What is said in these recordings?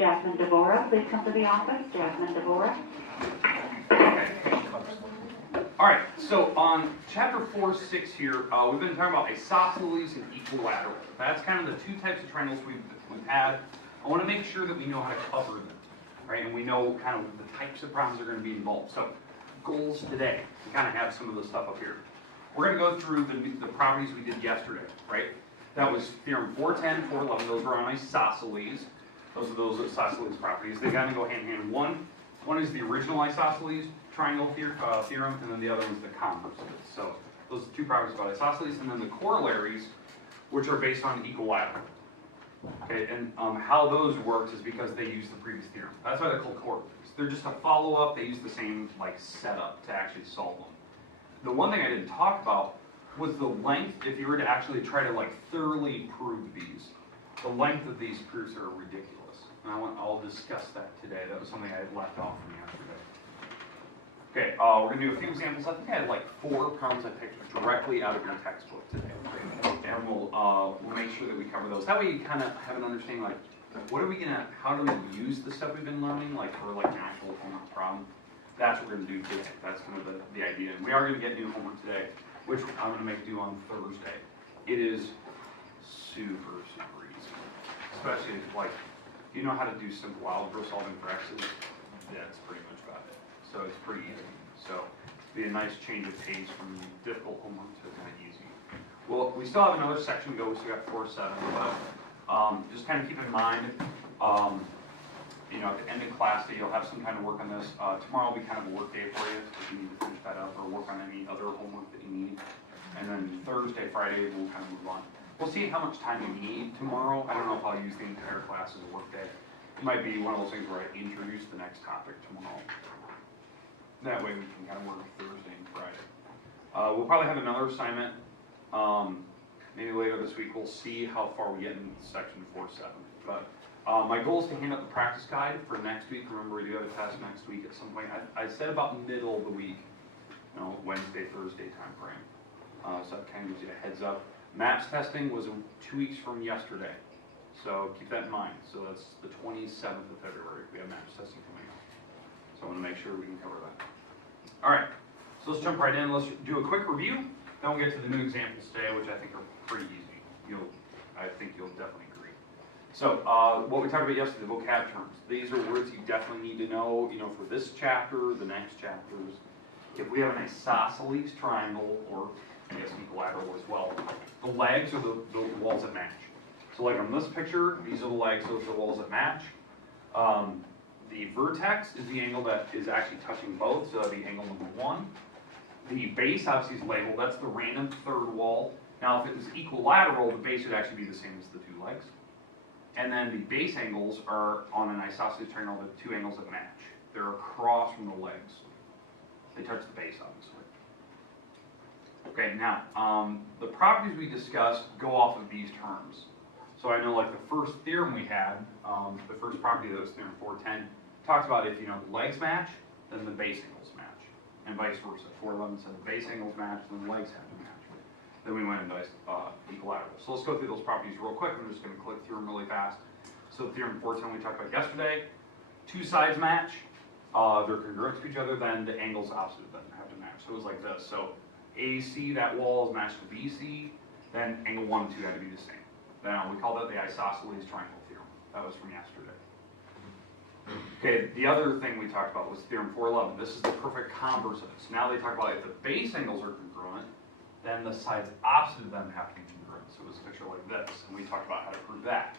Jasmine Devora. Please come to the office. Jasmine Devora. All right, so on chapter 4-6 here, we've been talking about isosceles and equilateral. That's kind of the two types of triangles we've had. I want to make sure that we know how to cover them, right? And we know kind of the types of problems that are going to be involved. So goals today, we kind of have some of the stuff up here. We're going to go through the properties we did yesterday, right? That was Theorem 410, 411. Those were on isosceles. Those are those isosceles properties. They kind of go hand in hand. One is the original isosceles triangle theorem, and then the other one's the converse of it. So those are two properties about isosceles, and then the corollaries, which are based on equilateral. Okay, and how those works is because they use the previous theorem. That's why they're called corollaries. They're just a follow-up. They use the same setup to actually solve them. The one thing I didn't talk about was the length. If you were to actually try to thoroughly prove these, the length of these proofs are ridiculous. And I'll discuss that today. That was something I had left off from yesterday. Okay, we're going to do a few examples. I think I had 4 problems I picked directly out of your textbook today. And we'll make sure that we cover those. That way you kind of have an understanding, how do we use the stuff we've been learning, for an actual homework problem. That's what we're going to do today. That's kind of the idea. And we are going to get new homework today, which I'm going to make due on Thursday. It is super, super easy. Especially if you know how to do simple algebra solving for x's, that's pretty much about it. So it's pretty easy. So it'd be a nice change of pace from difficult homework to kind of easy. Well, we still have another section to go. We still got 4-7, but just kind of keep in mind, at the end of class day, you'll have some time to work on this. Tomorrow will be kind of a work day for you if you need to finish that up or work on any other homework that you need. And then Thursday, Friday, we'll kind of move on. We'll see how much time you need tomorrow. I don't know if I'll use the entire class as a work day. It might be one of those things where I introduce the next topic tomorrow. That way we can kind of work Thursday and Friday. We'll probably have another assignment maybe later this week. We'll see how far we get in section 4-7. But my goal is to hand out the practice guide for next week. Remember, we do have a test next week at some point. I said about middle of the week, Wednesday, Thursday time frame. So that kind of gives you a heads up. MAPS testing was 2 weeks from yesterday. So keep that in mind. So that's the 27th of February. We have MAPS testing coming up. So I want to make sure we can cover that. All right, so let's jump right in. Let's do a quick review. Then we'll get to the new examples today, which I think are pretty easy. I think you'll definitely agree. So what we talked about yesterday, the vocab terms. These are words you definitely need to know, for this chapter, the next chapters. If we have an isosceles triangle, or I guess equilateral as well, the legs are the walls that match. So on this picture, these are the legs, those are the walls that match. The vertex is the angle that is actually touching both, so that'd be angle number 1. The base obviously is labeled, that's the random third wall. Now if it was equilateral, the base would actually be the same as the 2 legs. And then the base angles are on an isosceles triangle, the 2 angles that match. They're across from the legs. They touch the base, obviously. Okay, now, the properties we discussed go off of these terms. So I know the first theorem we had, the first property that was Theorem 410, talks about if, the legs match, then the base angles match. And vice versa. 411 said the base angles match, then the legs have to match. Then we went into equilateral. So let's go through those properties real quick. I'm just going to click through them really fast. So Theorem 410 we talked about yesterday. 2 sides match. They're congruent to each other, then the angles opposite of them have to match. So it was like this. So AC, that wall is matched to BC, then angle 1 and 2 had to be the same. Now, we call that the isosceles triangle theorem. That was from yesterday. Okay, the other thing we talked about was Theorem 411. This is the perfect converse of this. Now they talk about if the base angles are congruent, then the sides opposite of them have to be congruent. So it was a picture like this, and we talked about how to prove that.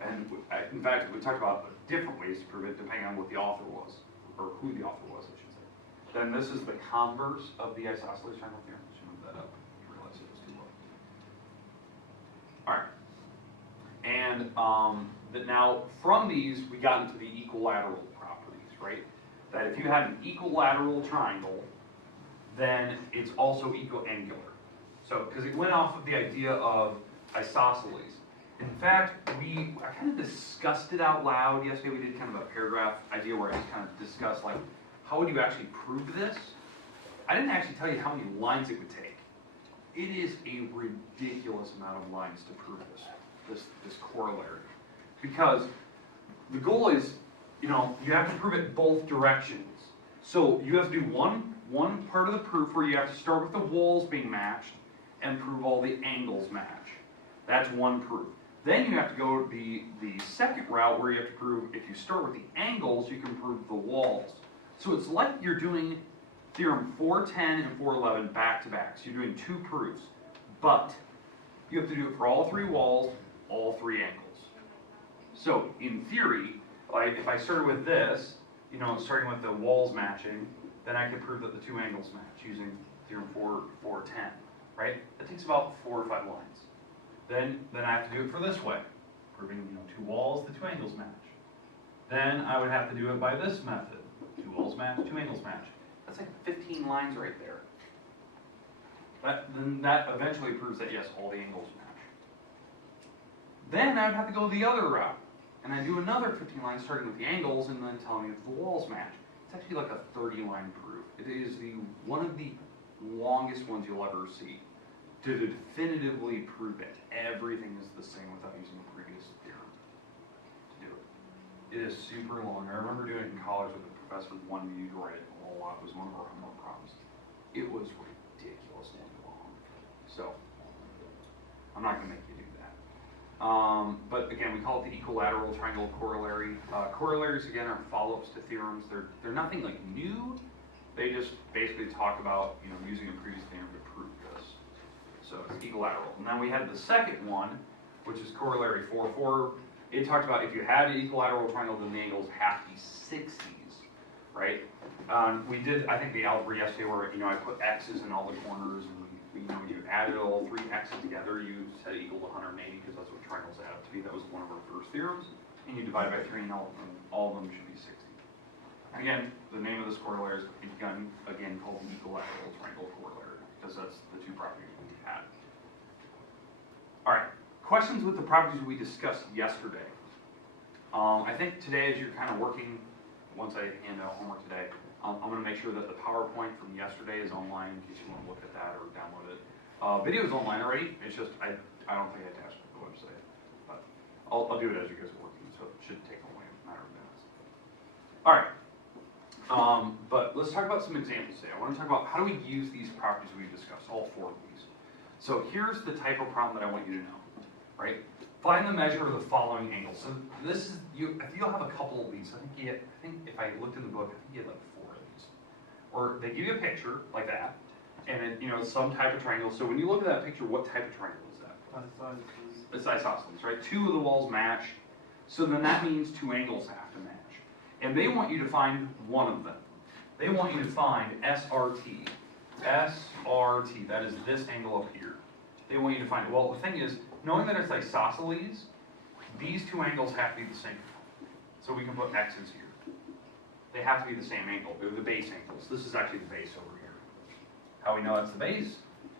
And in fact, we talked about different ways to prove it depending on what the author was, or who the author was, I should say. Then this is the converse of the isosceles triangle theorem. I should move that up. I realized it was too low. All right. And now from these, we got into the equilateral properties, right? That if you had an equilateral triangle, then it's also equiangular. So, because it went off of the idea of isosceles. In fact, I kind of discussed it out loud yesterday. We did kind of a paragraph idea where I just kind of discussed how would you actually prove this? I didn't actually tell you how many lines it would take. It is a ridiculous amount of lines to prove this corollary. Because the goal is, you have to prove it both directions. So you have to do one part of the proof where you have to start with the walls being matched and prove all the angles match. That's one proof. Then you have to go the second route where you have to prove if you start with the angles, you can prove the walls. So it's like you're doing Theorem 410 and 411 back to back. So you're doing two proofs, but you have to do it for all three walls, all three angles. So in theory, if I started with this, starting with the walls matching, then I could prove that the two angles match using Theorem 410, right? That takes about 4 or 5 lines. Then I have to do it for this way, proving two walls, the two angles match. Then I would have to do it by this method. Two walls match, two angles match. That's like 15 lines right there. Then that eventually proves that yes, all the angles match. Then I would have to go the other route. And I do another 15 lines starting with the angles and then telling me if the walls match. It's actually like a 30-line proof. It is one of the longest ones you'll ever see to definitively prove it. Everything is the same without using a previous theorem to do it. It is super long. I remember doing it in college with the professor wanted you to write it a lot. It was one of our homework problems. It was ridiculously long. So, I'm not going to make you do that. But again, we call it the equilateral triangle corollary. Corollaries, again, are follow-ups to theorems. They're nothing like new. They just basically talk about using a previous theorem to prove this. So it's equilateral. And then we had the second one, which is corollary 4. It talked about if you had an equilateral triangle, then the angles have to be 60s, right? We did, I think, the algebra yesterday where I put x's in all the corners, and you added all 3 x's together, you set it equal to 180 because that's what triangles add up to be. That was one of our first theorems. And you divide by 3, and all of them should be 60. Again, the name of this corollary is again called the equilateral triangle corollary because that's the 2 properties we had. All right, questions with the properties we discussed yesterday. I think today, as you're kind of working, once I hand out homework today, I'm going to make sure that the PowerPoint from yesterday is online in case you want to look at that or download it. Video is online already. It's just I don't think I attached it to the website, but I'll do it as you guys are working, so it should take only a matter of minutes. All right. But let's talk about some examples today. I want to talk about how do we use these properties we've discussed, all 4 of these. So here's the type of problem that I want you to know, right? Find the measure of the following angles. So this is, you'll have a couple of these. I think if I looked in the book, I think you had like 4 of these. Or they give you a picture like that, and it, some type of triangle. So when you look at that picture, what type of triangle is that? It's isosceles, right? 2 of the walls match. So then that means 2 angles have to match. And they want you to find one of them. They want you to find SRT. SRT, that is this angle up here. They want you to find it. Well, the thing is, knowing that it's isosceles, these 2 angles have to be the same. So we can put x's here. They have to be the same angle. They're the base angles. This is actually the base over here. How we know that's the base?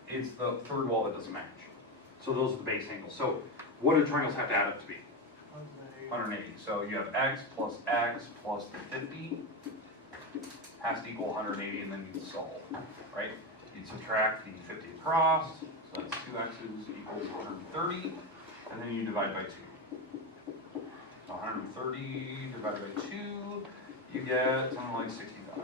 It's the 3rd wall that doesn't match. So those are the base angles. So what do triangles have to add up to be? 180. So you have x plus the 50 has to equal 180, and then you solve, right? You'd subtract the 50 across, so that's 2 x's equals 130, and then you divide by 2. So 130 divided by 2, you get something like 65.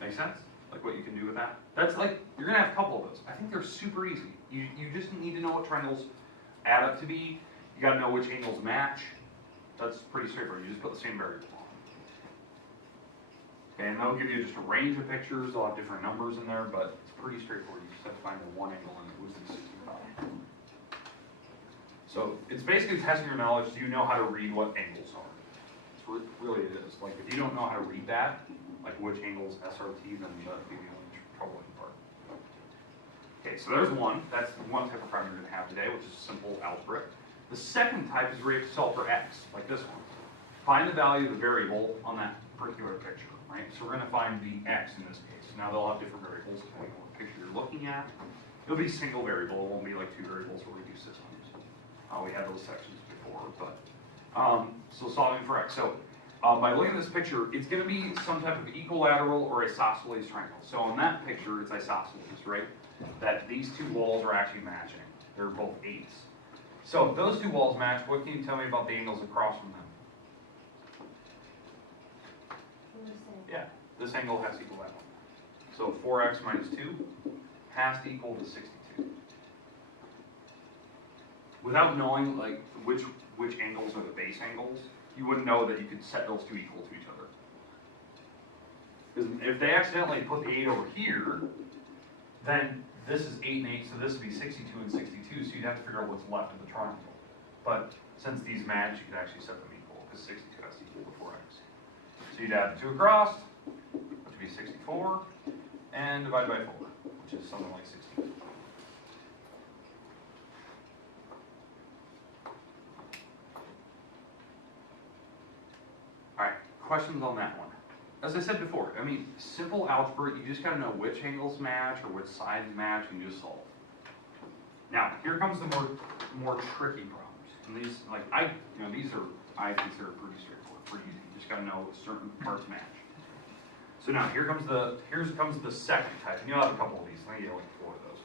Make sense? Like what you can do with that? That's like, you're going to have a couple of those. I think they're super easy. You just need to know what triangles add up to be. You got to know which angles match. That's pretty straightforward. You just put the same variable on. Okay, and they'll give you just a range of pictures. They'll have different numbers in there, but it's pretty straightforward. You just have to find the one angle and it was the 65. So it's basically testing your knowledge. Do you know how to read what angles are? It's really it is. Like if you don't know how to read that, like which angles SRT, then that'd be the only troubling part. Okay, so there's one. That's one type of problem you're going to have today, which is simple algebra. The second type is where you have to solve for x, like this one. Find the value of the variable on that particular picture, right? So we're going to find the x in this case. Now they'll have different variables depending on what picture you're looking at. It'll be single variable. It won't be like 2 variables or reduced systems. We had those sections before, but so solving for x. So By looking at this picture, it's going to be some type of equilateral or isosceles triangle. So on that picture, it's isosceles, right? That these two walls are actually matching. They're both 8s. So if those two walls match, what can you tell me about the angles across from them? Yeah, this angle has to equal that one. So 4x minus 2 has to equal to 62. Without knowing like which angles are the base angles, you wouldn't know that you could set those two equal to each other. Because if they accidentally put the 8 over here, then this is 8 and 8, so this would be 62 and 62, so you'd have to figure out what's left of the triangle. But since these match, you could actually set them equal, because 62 has to equal to 4x. So you'd add the 2 across, which would be 64, and divide by 4, which is something like 16. Alright, questions on that one? As I said before, I mean, simple algebra, you just gotta know which angles match or which sides match, and you just solve. Now, here comes the more tricky problems. And these, like, these are, I consider pretty straightforward, pretty easy. You just gotta know certain parts match. So now, here comes the second type. And you'll have a couple of these. I think you have like 4 of those.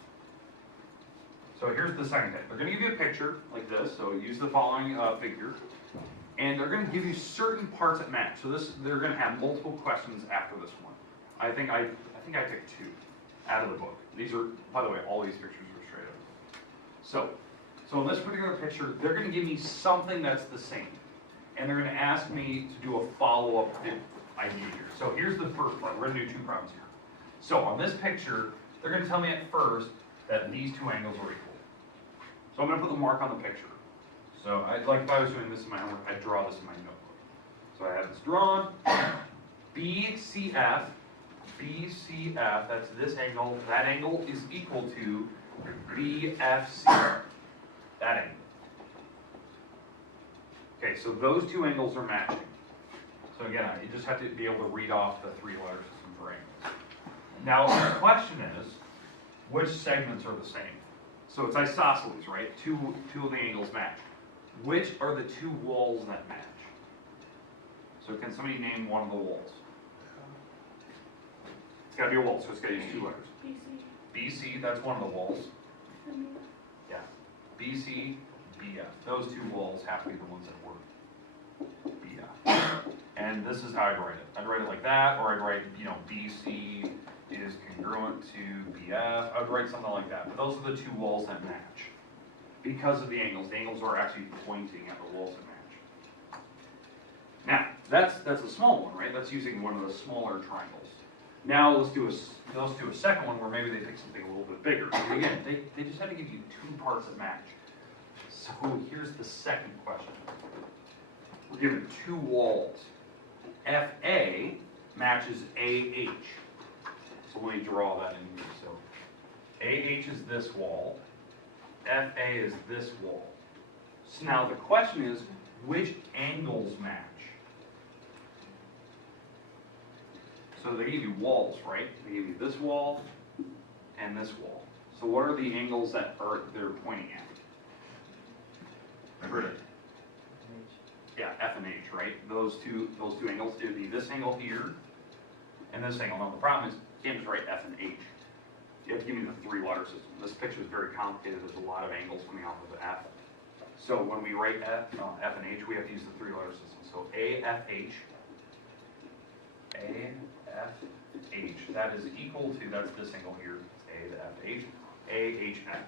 So here's the second type. They're gonna give you a picture like this. So use the following figure. And they're going to give you certain parts that match. So they're going to have multiple questions after this one. I think I picked 2 out of the book. These are, by the way, all these pictures are straight up. So in this particular picture, they're going to give me something that's the same, and they're going to ask me to do a follow-up idea here. So here's the first part. We're going to do 2 problems here. So on this picture, they're going to tell me at first that these 2 angles are equal. So I'm going to put the mark on the picture. So like if I was doing this in my homework, I'd draw this in my notebook. So I have this drawn. BCF, that's this angle. That angle is equal to BFC, that angle. Okay, so those 2 angles are matching. So again, you just have to be able to read off the 3-letter system for angles. Now the question is, which segments are the same? So it's isosceles, right? Two of the angles match. Which are the 2 walls that match? So can somebody name one of the walls? It's got to be a wall, so it's got to use 2 letters. BC, that's one of the walls. Yeah. BC, BF. Those 2 walls have to be the ones that work. BF. And this is how I'd write it. I'd write it like that, or I'd write, BC is congruent to BF. I'd write something like that. But those are the 2 walls that match. Because of the angles. The angles are actually pointing at the walls that match. Now, that's a small one, right? That's using one of the smaller triangles. Now let's do a second one where maybe they pick something a little bit bigger. And again, they just have to give you 2 parts that match. So here's the second question. We're given 2 walls. FA matches AH. So let me draw that in here. So AH is this wall. FA is this wall. So now the question is, which angles match? So they give you walls, right? They give you this wall and this wall. So what are the angles that they're pointing at? Yeah, F and H, right? Those two angles. It would be this angle here and this angle. Now the problem is, you can't just write F and H. You have to give me the 3-letter system. This picture is very complicated. There's a lot of angles coming off of the F. So when we write F and H, we have to use the 3-letter system. So AFH, that is equal to, that's this angle here, it's A to FH, AHF.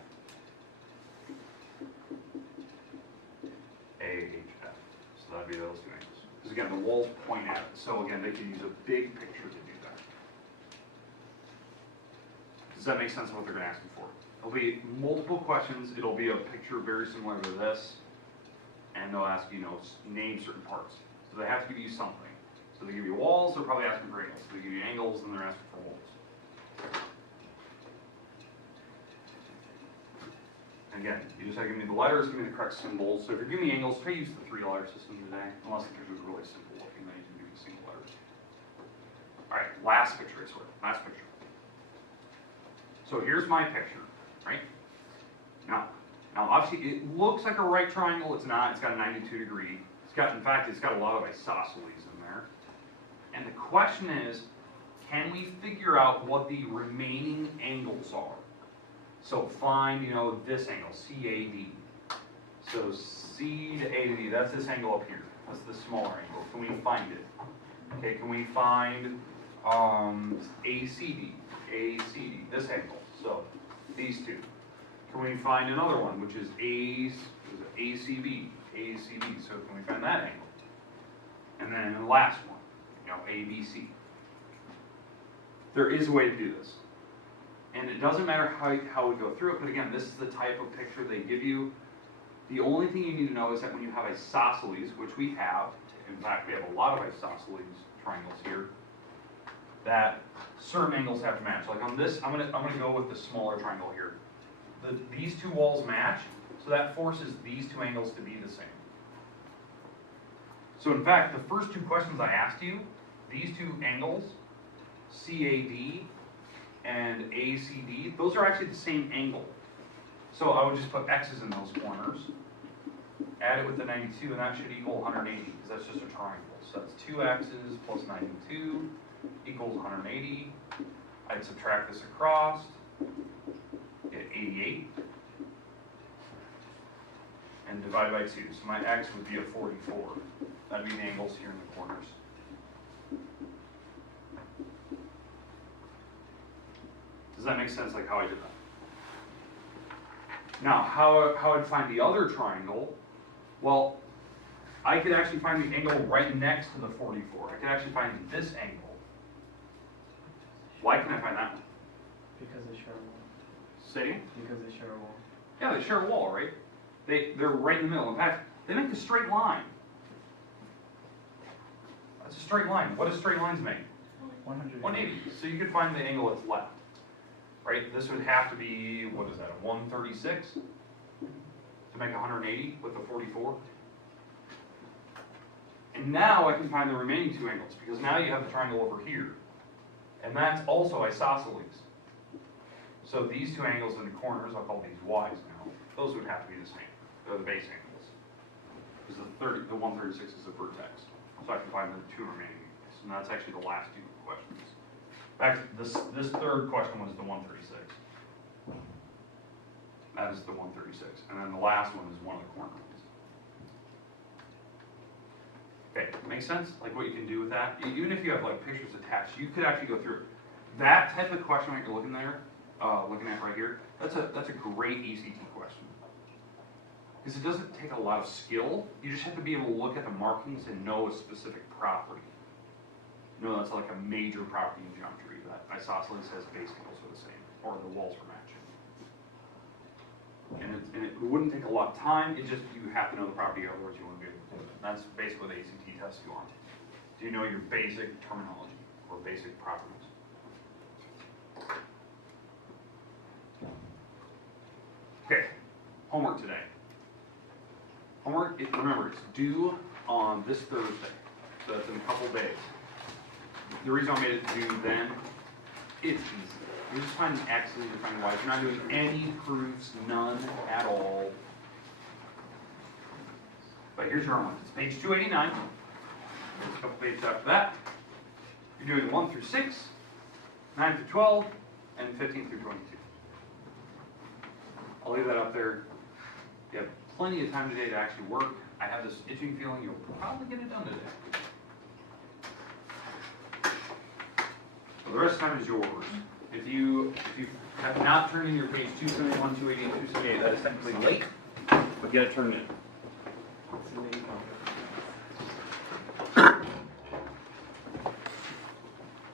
AHF. So that'd be those 2 angles. Because again, the walls point at it. So again, they can use a big picture to do that. Does that make sense of what they're going to ask you for? There'll be multiple questions. It'll be a picture very similar to this. And they'll ask you, name certain parts. So they have to give you something. So they give you walls, they're probably asking for angles. So they give you angles, and they're asking for walls. Again, you just have to give me the letters, give me the correct symbols. So if you're giving me angles, try to use the 3-letter system today. Unless the picture is really simple looking, then you can do the single letters. All right, last picture, I swear. Last picture. So here's my picture, right? Now obviously it looks like a right triangle. It's not. It's got a 92 degree. In fact, it's got a lot of isosceles in And the question is, can we figure out what the remaining angles are? So find, this angle, CAD. So C to A to D, that's this angle up here. That's the smaller angle. Can we find it? Okay, can we find ACD, this angle? So these two. Can we find another one, which is ACB? So can we find that angle? And then the last one, ABC. There is a way to do this. And it doesn't matter how we go through it, but again, this is the type of picture they give you. The only thing you need to know is that when you have isosceles, which we have, in fact we have a lot of isosceles triangles here, that certain angles have to match. Like on this, I'm gonna go with the smaller triangle here. These two walls match, so that forces these two angles to be the same. So in fact, the first two questions I asked you, these two angles, CAD and ACD, those are actually the same angle. So I would just put X's in those corners, add it with the 92, and that should equal 180, because that's just a triangle. So that's 2X's plus 92 equals 180. I'd subtract this across, get 88, and divide by 2. So my X would be a 44. That'd be the angles here in the corners. Does that make sense, like how I did that? Now, how I'd find the other triangle, well, I could actually find the angle right next to the 44. I could actually find this angle. Why can I find that one? Because they share a wall. Say? Because they share a wall. Yeah, they share a wall, right? They're right in the middle. In fact, they make a straight line. That's a straight line. What do straight lines make? 180. 180. So you could find the angle that's left. Right? This would have to be, what is that, a 136 to make 180 with the 44. And now I can find the remaining two angles, because now you have the triangle over here. And that's also isosceles. So these two angles in the corners, I'll call these Y's now, those would have to be the same. They're the base angles. Because the 136 is the vertex. So I can find the two remaining angles. And that's actually the last two questions. In fact, this third question was the 136. That is the 136. And then the last one is one of the corner ones. Okay, makes sense? Like what you can do with that? Even if you have like pictures attached, you could actually go through it. That type of question that you're looking at right here, that's a great ECT question. Because it doesn't take a lot of skill. You just have to be able to look at the markings and know a specific property. No, that's like a major property in geometry. That isosceles has base angles are the same, or the walls are matching. And it wouldn't take a lot of time. It's just you have to know the property, otherwise you wouldn't be able to do it. That's basically what the ACT tests you on. Do you know your basic terminology or basic properties? Okay, homework today. Homework, remember, it's due on this Thursday, so that's in a couple days. The reason I made it due then, it's easy. You're just finding X's, you're finding Y's. You're not doing any proofs, none at all. But here's your homework. It's page 289. There's a couple pages after that. You're doing 1 through 6, 9 through 12, and 15 through 22. I'll leave that up there. You have plenty of time today to actually work. I have this itching feeling you'll probably get it done today. So the rest of the time is yours. If you have not turned in your page 271, 280, and 278, that is technically late, but get it turned in.